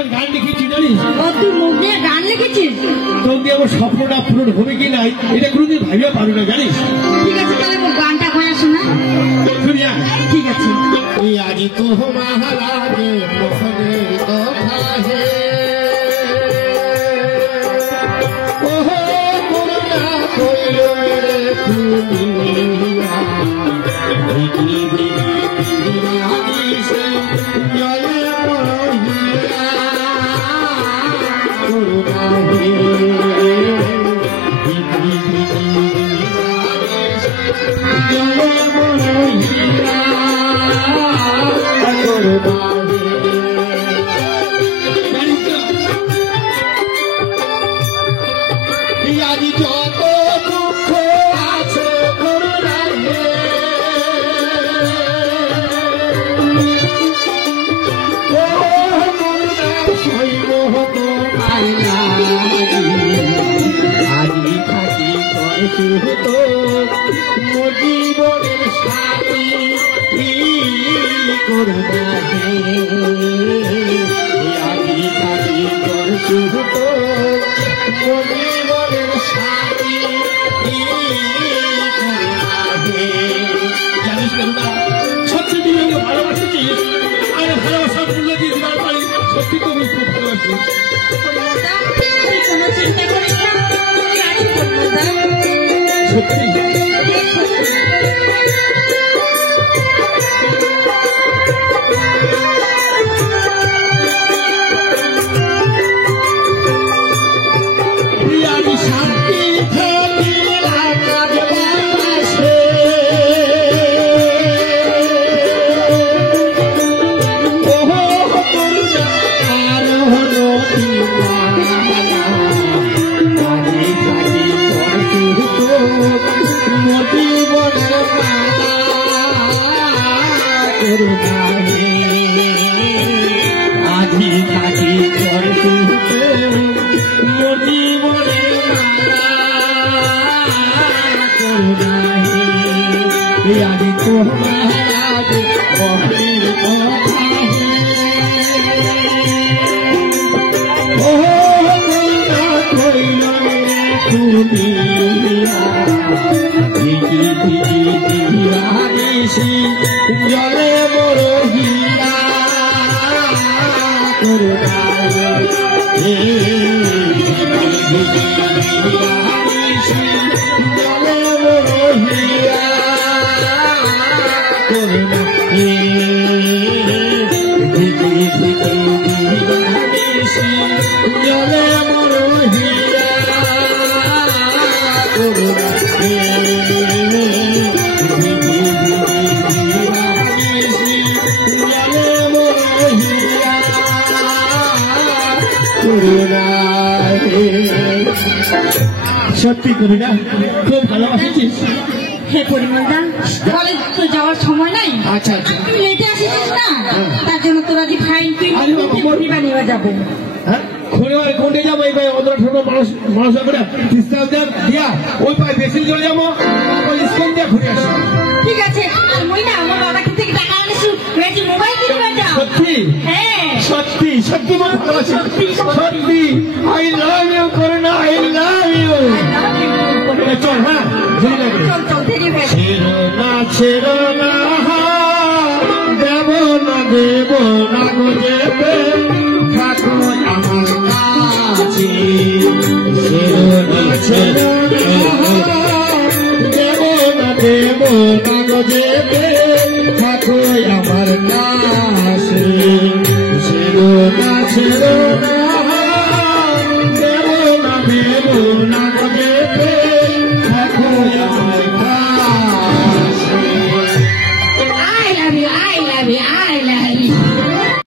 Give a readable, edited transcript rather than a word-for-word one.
এখন গান লিখেছি জানিস? তুই মুখ দিয়ে গান লিখেছিস? তোর দিয়ে আমার স্বপ্নটা পূরণ হবে কি নাই এটা কোনোদিন ভাবিয়া পারো না জানিস? ঠিক আছে, তাহলে গানটা করে শোনা। শুনিয়া ঠিক আছে। আজ তো মহারাজে মোহনে কথা হে ওহো করুণা কইল রে দুনিয়া পৃথিবী আদিসে জয় মহিয়া করুণা হে পৃথিবী আদিসে জয় মহিয়া আজ যত দুঃখ আছে করুণাহে ও করুণা সইব তো আজি থাকি তো মোর জীবনের সাথী করুণাহে আজি থাকি তো মোর জীবনের সাথী জানিস করুণা সত্যি তুই আমাকে ভালোবাসেছিস আর ভালোবাসার মূল্য দিয়ে দিবার পারি সত্যি তো আমি খুব ভালোবাসি কোনো চিন্তা করিস না, সত্যি শান্তি থাকি আকাশে ওহো করুণা আর হলো আজি থাকি মোটি বড় করুণা হে আজি থাকি মোটি বড় আজি তো মহারাজ বহির কথা ও করুণা কইল দুনিয়া দিশি জলে বড় হিয়া করুণা জলে বড় হিয়া করুণা জলে বড় হিয়া করুণা সত্যি করি না খুব ভালোবাসিস? হে পরিমলদা, কলেজ তো যাওয়ার সময় নাই। আচ্ছা আচ্ছা, তুই লেটে আসিস না, তার জন্য তোরা যে ফাইন তুই নিয়ে যাবো। হ্যাঁ কোনটা যাবো? এই ভাই ওদের ছোট মানুষ করে দিয়া ওই পায়ে বেশি চলে যাবো, স্কুল দিয়ে ঘুরে আসি। ঠিক আছে, মই না আমার বাবা থেকে টাকা আনিস, মোবাইল কিনবে। সত্যি? হ্যাঁ সত্যি সত্যি মনে ভালোবাসি, সত্যি। I love you Karuna, I love you. চল, হ্যাঁ ছেড়ো না দেব না গো যেতে থাকো আমার কাছে। ছেড়ো না দেব না গো যেতে থাকো আমার কাছে। ছেড়ো না